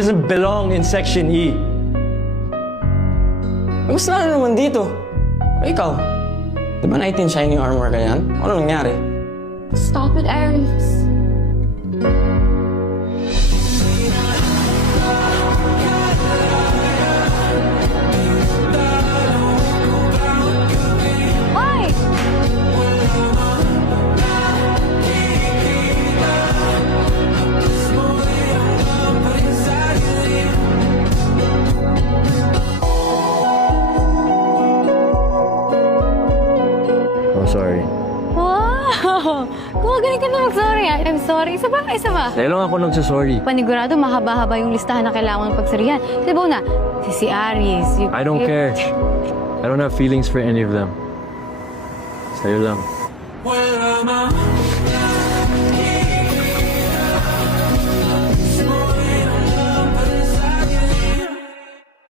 Doesn't belong in Section E. Mas lalo naman dito. Ikaw, di ba knight in shining armor ka yan? Ano nangyari? Stop it, Aries. Hoy! Oh, sorry. Wow! Gumagaling ka na mag-sorry. I'm sorry. Isa ba? Isa ba? Dahil lang ako nagsasorry. Panigurado, mahaba-haba yung listahan na kailangan pagsarihan. Sabaw na, si Aries. I don't care. I don't have feelings for any of them. Sa'yo lang.